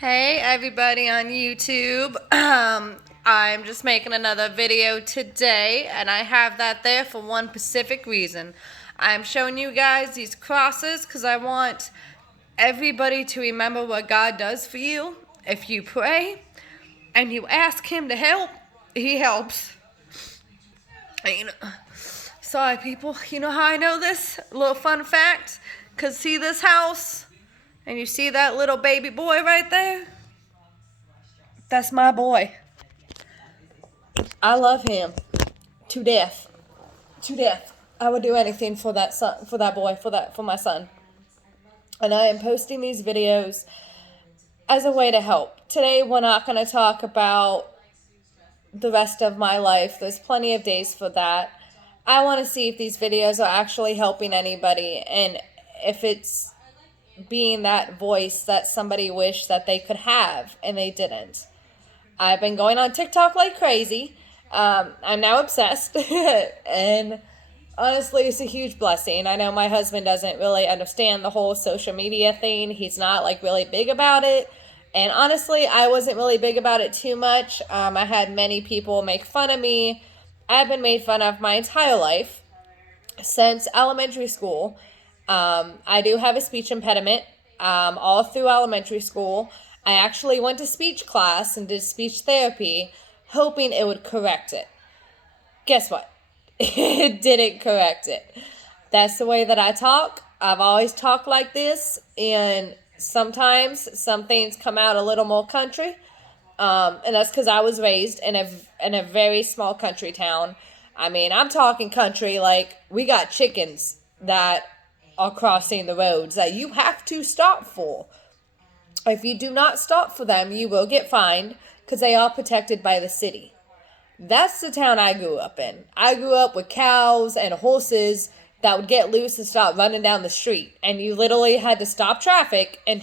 Hey everybody on YouTube. I'm just making another video today, and I have that there for one specific reason. I'm showing you guys these crosses because I want everybody to remember what God does for you. If you pray and you ask Him to help, He helps. And, sorry people, you know how I know this? A little fun fact. Because see this house? And you see that little baby boy right there? That's my boy. I love him to death. To death. I would do anything for that son, for that boy, for my son. And I am posting these videos as a way to help. Today we're not going to talk about the rest of my life. There's plenty of days for that. I want to see if these videos are actually helping anybody, and if it's being that voice that somebody wished that they could have and they didn't. I've been going on TikTok like crazy. I'm now obsessed. And honestly, it's a huge blessing. I know my husband doesn't really understand the whole social media thing. He's not like really big about it. And honestly, I wasn't really big about it too much. I had many people make fun of me. I've been made fun of my entire life since elementary school. I do have a speech impediment all through elementary school. I actually went to speech class and did speech therapy, hoping it would correct it. Guess what? It didn't correct it. That's the way that I talk. I've always talked like this, and sometimes some things come out a little more country. And that's because I was raised in a very small country town. I mean, I'm talking country like we got chickens that are crossing the roads that you have to stop for. If you do not stop for them, you will get fined because they are protected by the city. That's the town I grew up in. I grew up with cows and horses that would get loose and start running down the street. And you literally had to stop traffic and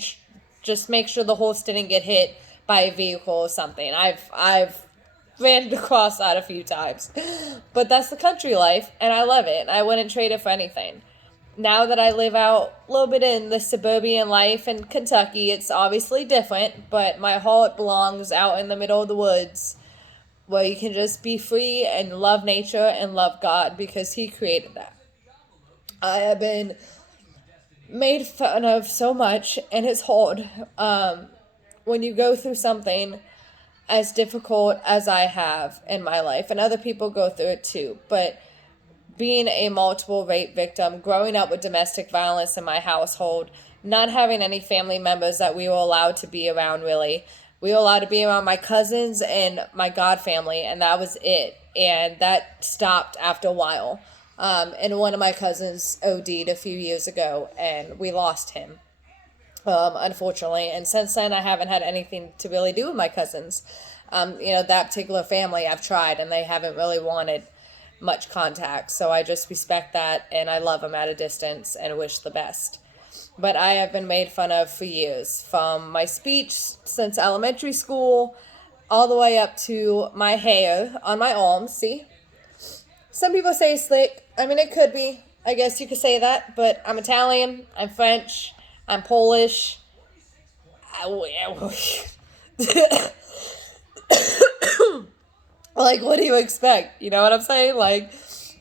just make sure the horse didn't get hit by a vehicle or something. I've ran across that a few times. But that's the country life, and I love it. I wouldn't trade it for anything. Now that I live out a little bit in the suburban life in Kentucky, it's obviously different, but my heart belongs out in the middle of the woods where you can just be free and love nature and love God because He created that. I have been made fun of so much, and it's hard when you go through something as difficult as I have in my life, and other people go through it too, but being a multiple rape victim, growing up with domestic violence in my household, not having any family members that we were allowed to be around really. We were allowed to be around my cousins and my god family, and that was it. And that stopped after a while. And one of my cousins OD'd a few years ago, and we lost him, unfortunately. And since then, I haven't had anything to really do with my cousins. That particular family I've tried, and they haven't really wanted much contact. So I just respect that, and I love them at a distance and wish the best. But I have been made fun of for years, from my speech since elementary school, all the way up to my hair on my arms. See? Some people say slick. I mean, it could be. I guess you could say that. But I'm Italian. I'm French. I'm Polish. Like, what do you expect? You know what I'm saying? Like,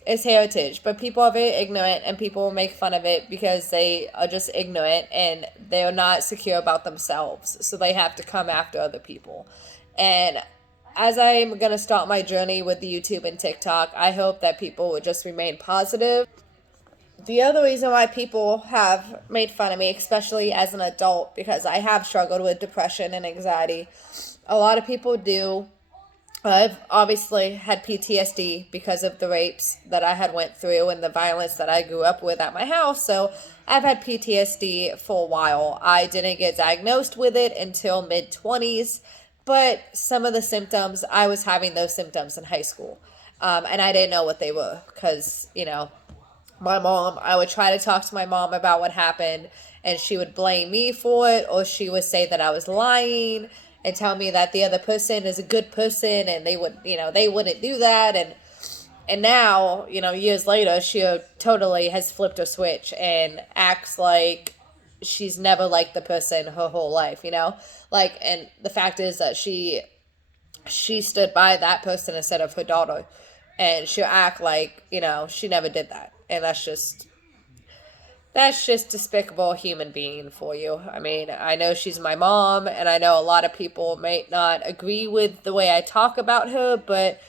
it's heritage. But people are very ignorant, and people make fun of it because they are just ignorant and they're not secure about themselves. So they have to come after other people. And as I'm going to start my journey with YouTube and TikTok, I hope that people would just remain positive. The other reason why people have made fun of me, especially as an adult, because I have struggled with depression and anxiety. A lot of people do. I've obviously had PTSD because of the rapes that I had went through and the violence that I grew up with at my house. So I've had PTSD for a while. I didn't get diagnosed with it until mid-20s, but some of the symptoms, I was having those symptoms in high school. And I didn't know what they were because, my mom, I would try to talk to my mom about what happened, and she would blame me for it, or she would say that I was lying and tell me that the other person is a good person and they wouldn't do that. And now, years later, she totally has flipped a switch and acts like she's never liked the person her whole life, you know? Like, and the fact is that she stood by that person instead of her daughter. And she'll act like, you know, she never did that. And that's just despicable human being for you. I mean, I know she's my mom, and I know a lot of people may not agree with the way I talk about her, but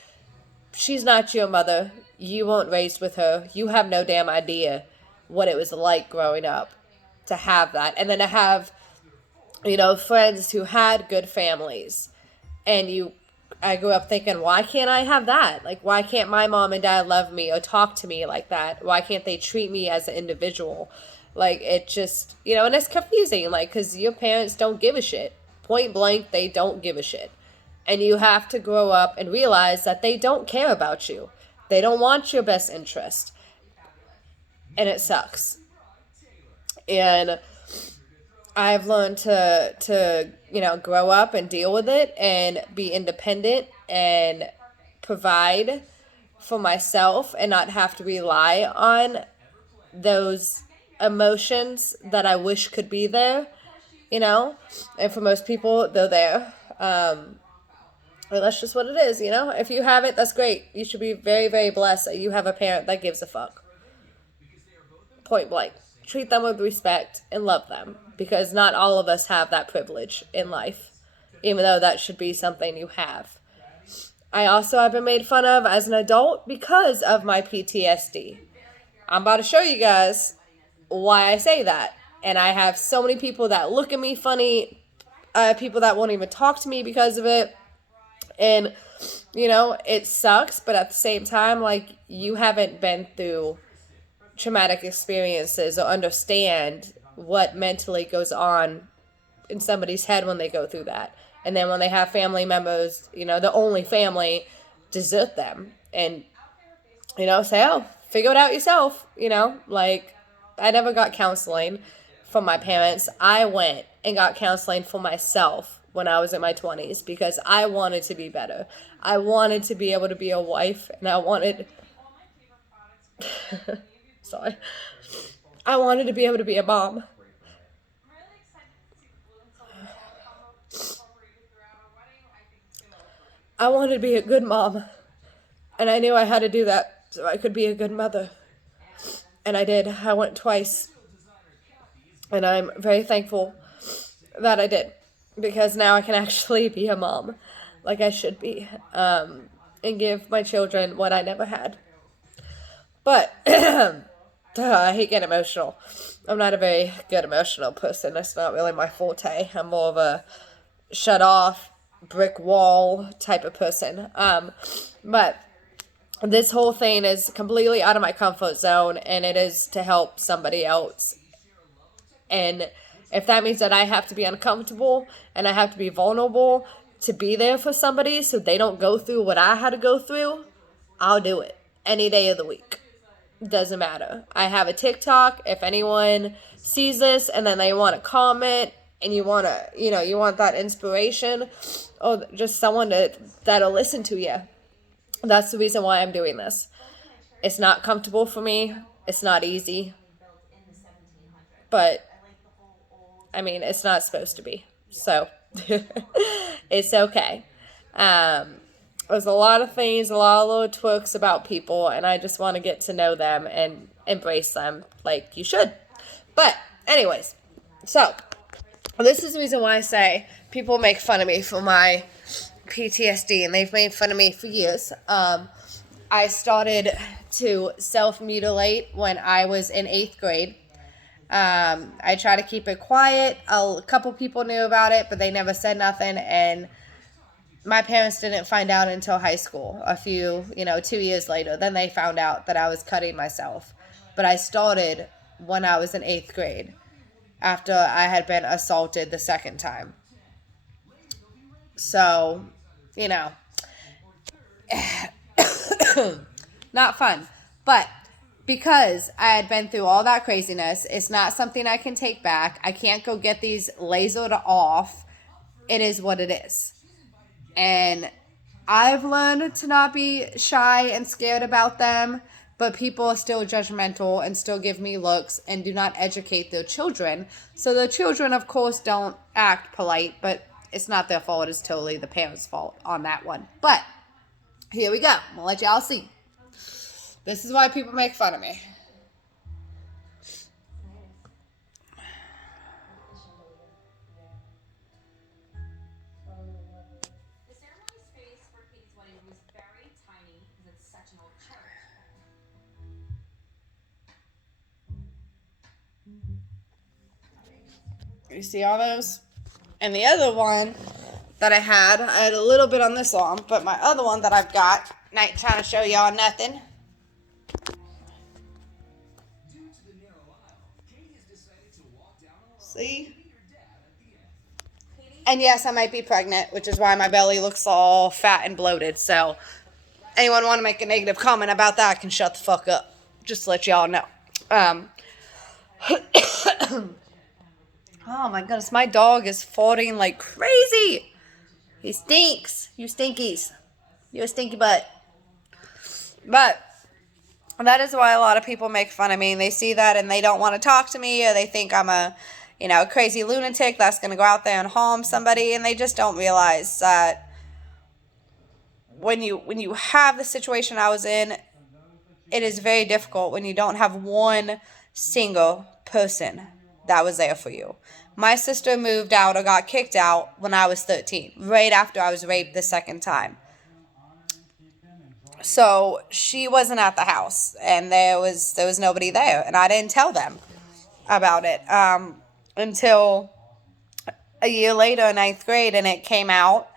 she's not your mother. You weren't raised with her. You have no damn idea what it was like growing up to have that. And then to have, you know, friends who had good families. And I grew up thinking, why can't I have that? Like, why can't my mom and dad love me or talk to me like that? Why can't they treat me as an individual? Like, it just, you know, and it's confusing, like, because your parents don't give a shit. Point blank, they don't give a shit. And you have to grow up and realize that they don't care about you. They don't want your best interest. And it sucks. And I've learned to you know, grow up and deal with it and be independent and provide for myself and not have to rely on those emotions that I wish could be there, you know? And for most people, they're there. And that's just what it is, you know? If you have it, that's great. You should be very, very blessed that you have a parent that gives a fuck. Point blank. Treat them with respect and love them, because not all of us have that privilege in life, even though that should be something you have. I also have been made fun of as an adult because of my PTSD. I'm about to show you guys why I say that. And I have so many people that look at me funny, people that won't even talk to me because of it. And, you know, it sucks, but at the same time, like, you haven't been through traumatic experiences or understand what mentally goes on in somebody's head when they go through that. And then when they have family members, you know, the only family, desert them and, you know, say, oh, figure it out yourself, you know? Like, I never got counseling from my parents. I went and got counseling for myself when I was in my 20s because I wanted to be better. I wanted to be able to be a wife, and I wanted sorry. I wanted to be able to be a mom. I wanted to be a good mom. And I knew I had to do that so I could be a good mother. And I did. I went twice. And I'm very thankful that I did. Because now I can actually be a mom like I should be. And give my children what I never had. But I hate getting emotional. I'm not a very good emotional person. That's not really my forte. I'm more of a shut off, brick wall type of person. But this whole thing is completely out of my comfort zone, and it is to help somebody else. And if that means that I have to be uncomfortable and I have to be vulnerable to be there for somebody so they don't go through what I had to go through, I'll do it any day of the week. Doesn't matter. I have a TikTok. If anyone sees this and then they want to comment and you want to, you know, you want that inspiration or just someone that'll listen to you. That's the reason why I'm doing this. It's not comfortable for me. It's not easy. But, I mean, it's not supposed to be. So, it's okay. There's a lot of things, a lot of little twerks about people, and I just want to get to know them and embrace them like you should. But, anyways, so, this is the reason why I say people make fun of me for my PTSD, and they've made fun of me for years. I started to self-mutilate when I was in 8th grade. I try to keep it quiet. A couple people knew about it, but they never said nothing, and my parents didn't find out until high school, 2 years later. Then they found out that I was cutting myself. But I started when I was in 8th grade, after I had been assaulted the second time. So, you know, not fun. But because I had been through all that craziness, it's not something I can take back. I can't go get these lasered off. It is what it is. And I've learned to not be shy and scared about them but people are still judgmental and still give me looks and do not educate their children. So the children, of course, don't act polite, but it's not their fault. It's totally the parents' fault on that one. But here we go. I'm going to let y'all see. This is why people make fun of me. You see all those? And the other one that I had a little bit on this arm, but my other one that I've got, I ain't trying to show y'all nothing. See? And yes, I might be pregnant, which is why my belly looks all fat and bloated. So anyone want to make a negative comment about that can shut the fuck up. Just to let y'all know. Oh my goodness, my dog is farting like crazy. He stinks. You stinkies. You're a stinky butt. But that is why a lot of people make fun of me. And they see that and they don't want to talk to me, or they think I'm a crazy lunatic that's going to go out there and harm somebody. And they just don't realize that when you have the situation I was in, it is very difficult when you don't have one single person that was there for you. My sister moved out or got kicked out when I was 13, right after I was raped the second time. So she wasn't at the house, and there was nobody there, and I didn't tell them about it until a year later in 9th grade, and it came out,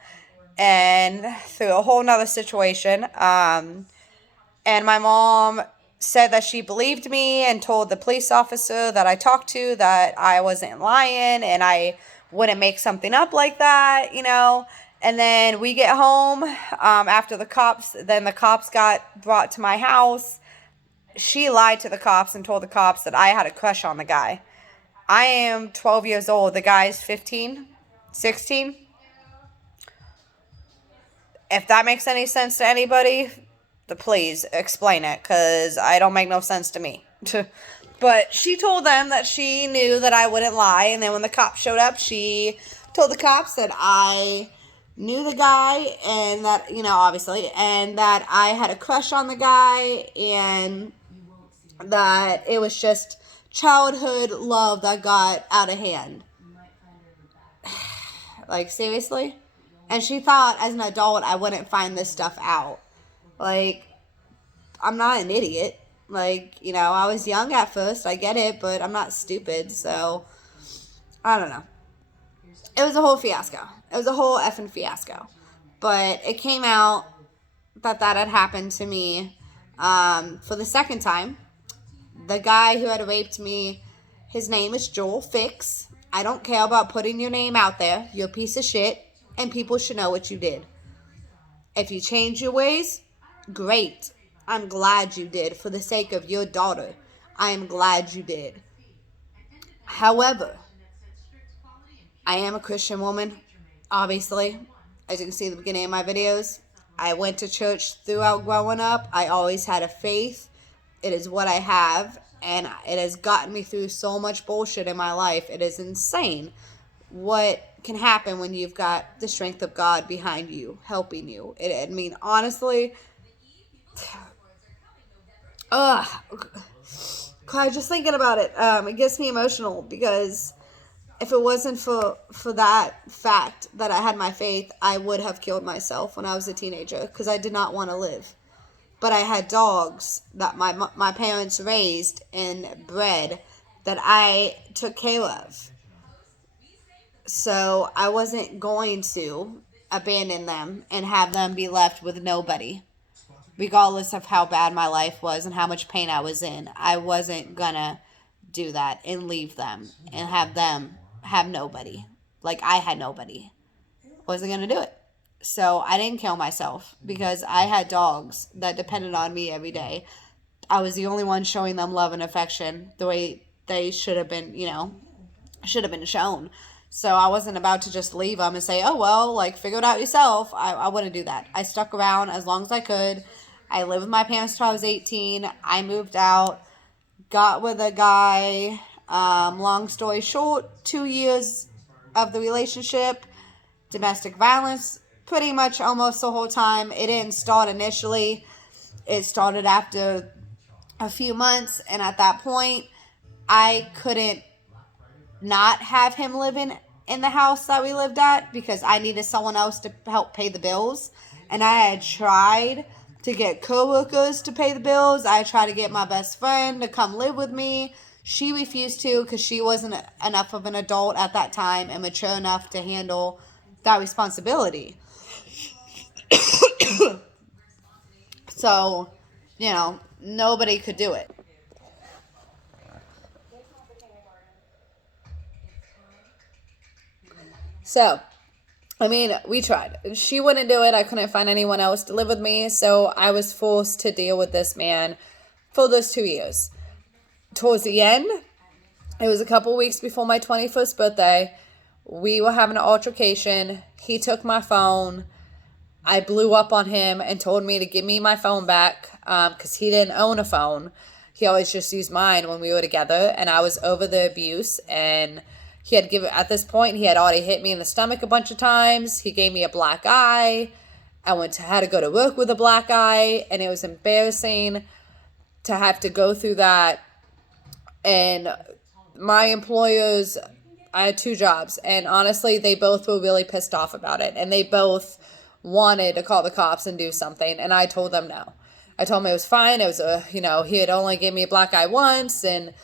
and through a whole nother situation, and my mom said that she believed me and told the police officer that I talked to that I wasn't lying and I wouldn't make something up like that, And then we get home after the cops got brought to my house. She lied to the cops and told the cops that I had a crush on the guy. I am 12 years old. The guy's 15, 16. If that makes any sense to anybody, please explain it, because I don't make no sense to me. But she told them that she knew that I wouldn't lie, and then when the cops showed up, she told the cops that I knew the guy, and that, obviously, and that I had a crush on the guy, and that it was just childhood love that got out of hand. Like, seriously? And she thought as an adult I wouldn't find this stuff out. Like, I'm not an idiot. Like, I was young at first, I get it, but I'm not stupid, so I don't know. It was a whole fiasco. It was a whole effing fiasco. But it came out that had happened to me for the second time. The guy who had raped me, his name is Joel Fix. I don't care about putting your name out there. You're a piece of shit, and people should know what you did. If you change your ways, great. I'm glad you did. For the sake of your daughter, I am glad you did. However, I am a Christian woman, obviously. As you can see in the beginning of my videos, I went to church throughout growing up. I always had a faith. It is what I have, and it has gotten me through so much bullshit in my life. It is insane what can happen when you've got the strength of God behind you, helping you. Honestly, cry just thinking about it. It gets me emotional, because if it wasn't for that fact that I had my faith, I would have killed myself when I was a teenager, because I did not want to live. But I had dogs that my parents raised and bred that I took care of. So I wasn't going to abandon them and have them be left with nobody. Regardless of how bad my life was and how much pain I was in, I wasn't gonna do that and leave them and have them have nobody. Like I had nobody. Wasn't gonna do it. So I didn't kill myself, because I had dogs that depended on me every day. I was the only one showing them love and affection the way they should have been, should have been shown. So I wasn't about to just leave them and say, oh, well, figure it out yourself. I wouldn't do that. I stuck around as long as I could. I lived with my parents till I was 18. I moved out, got with a guy. Long story short, 2 years of the relationship, domestic violence, pretty much almost the whole time. It didn't start initially. It started after a few months, and at that point, I couldn't not have him living in the house that we lived at because I needed someone else to help pay the bills. And I had tried to get coworkers to pay the bills. I tried to get my best friend to come live with me. She refused to because she wasn't enough of an adult at that time and mature enough to handle that responsibility. So, nobody could do it. So, we tried. She wouldn't do it. I couldn't find anyone else to live with me. So I was forced to deal with this man for those 2 years. Towards the end, it was a couple weeks before my 21st birthday. We were having an altercation. He took my phone. I blew up on him and told me to give me my phone back because he didn't own a phone. He always just used mine when we were together. And I was over the abuse, and at this point, he had already hit me in the stomach a bunch of times. He gave me a black eye. I had to go to work with a black eye, and it was embarrassing to have to go through that. And my employers, I had 2 jobs, and honestly, they both were really pissed off about it, and they both wanted to call the cops and do something, and I told them no. I told him it was fine. It was he had only given me a black eye once, and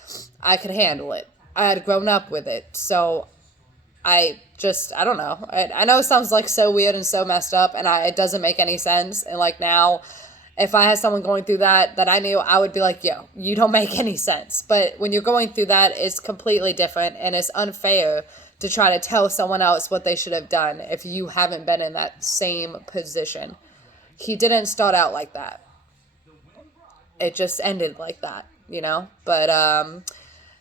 I could handle it. I had grown up with it. So I don't know. I know it sounds like so weird and so messed up, and it doesn't make any sense. And like now, if I had someone going through that I knew, I would be like, yo, you don't make any sense. But when you're going through that, it's completely different, and it's unfair to try to tell someone else what they should have done if you haven't been in that same position. He didn't start out like that. It just ended like that, But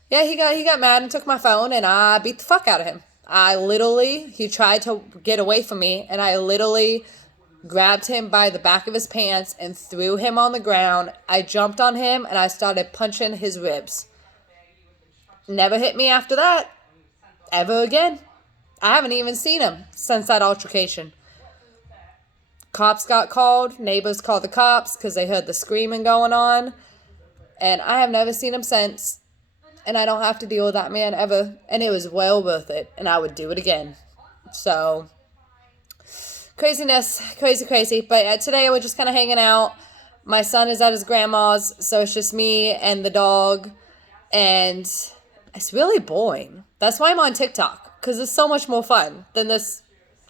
yeah, he got mad and took my phone, and I beat the fuck out of him. He tried to get away from me, and I literally grabbed him by the back of his pants and threw him on the ground. I jumped on him, and I started punching his ribs. Never hit me after that. Ever again. I haven't even seen him since that altercation. Cops got called. Neighbors called the cops because they heard the screaming going on. And I have never seen him since. And I don't have to deal with that man ever. And it was well worth it. And I would do it again. So, craziness. Crazy. But today we're just kind of hanging out. My son is at his grandma's. So it's just me and the dog. And it's really boring. That's why I'm on TikTok. Because it's so much more fun than this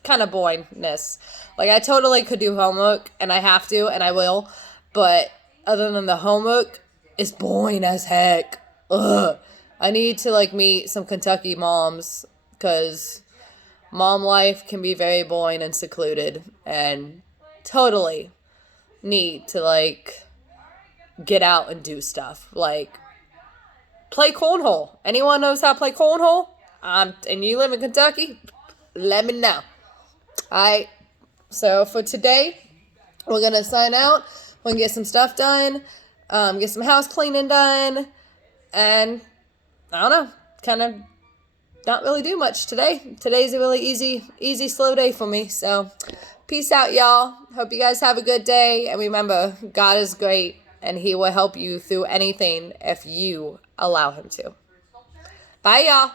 kind of boringness. Like, I totally could do homework. And I have to. And I will. But other than the homework, it's boring as heck. Ugh. I need to meet some Kentucky moms because mom life can be very boring and secluded, and totally need to get out and do stuff play cornhole. Anyone knows how to play cornhole? And you live in Kentucky? Let me know. Alright, so for today, we're gonna sign out. We're gonna get some stuff done, get some house cleaning done. And I don't know, kind of not really do much today. Today's a really easy, slow day for me. So peace out, y'all. Hope you guys have a good day. And remember, God is great, and he will help you through anything if you allow him to. Bye, y'all.